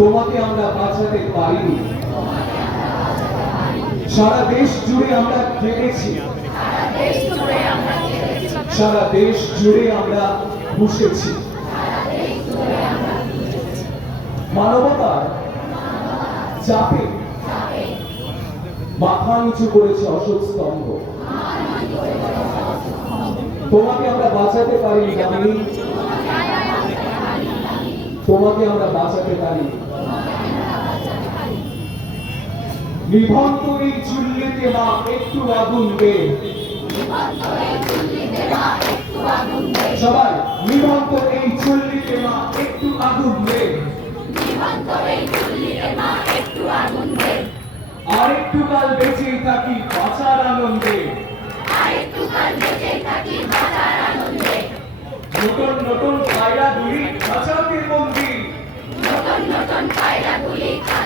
তোমাকে আমরা বাঁচাতে পারিনি। সারা দেশ জুড়ে আমরা কেঁদেছি সারা দেশ জুড়ে আমরা বসেছি মানবতার চাপে মাথা নিচু করেছে অশোক স্তম্ভ। তোমাকে আমরা বাঁচাতে পারিনি তোমাকে আমরা বাঁচাতে পারিনি। এই চুল্লিতে মা একটু আগুন দে সবাই নিভন্ত এই চুল্লিতে মা একটু আগুন দে আর একটু কাল বেঁচে থাকি বাঁচার আনন্দে। নতুন নতুন পায়রা দুই বাঁচাতে বন্দি দু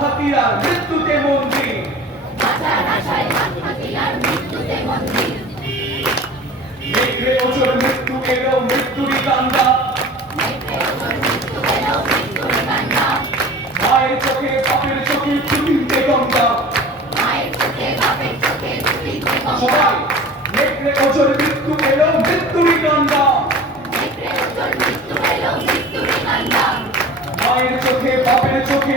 হাতিয়ার মৃত্যুতে মন্দির নেকড়ে ওচর মৃত্যু এলো মৃত্যুরই কান্দা মায়ের চোখে বাপের চোখে ছুটিতে গঙ্গা। সবাই নেকড়ে ওচর মৃত্যু এলো মৃত্যুরই কান্দা মায়ের চোখে বাপের চোখে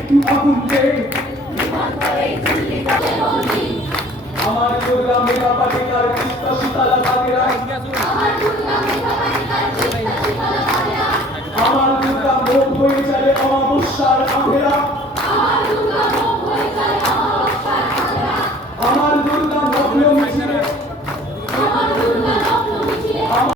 মেলা কৃষ্ণ সুতালা বাগেরা আমার দুর্গা মুখ হয়ে যাবে অমাবস্যার আভেরা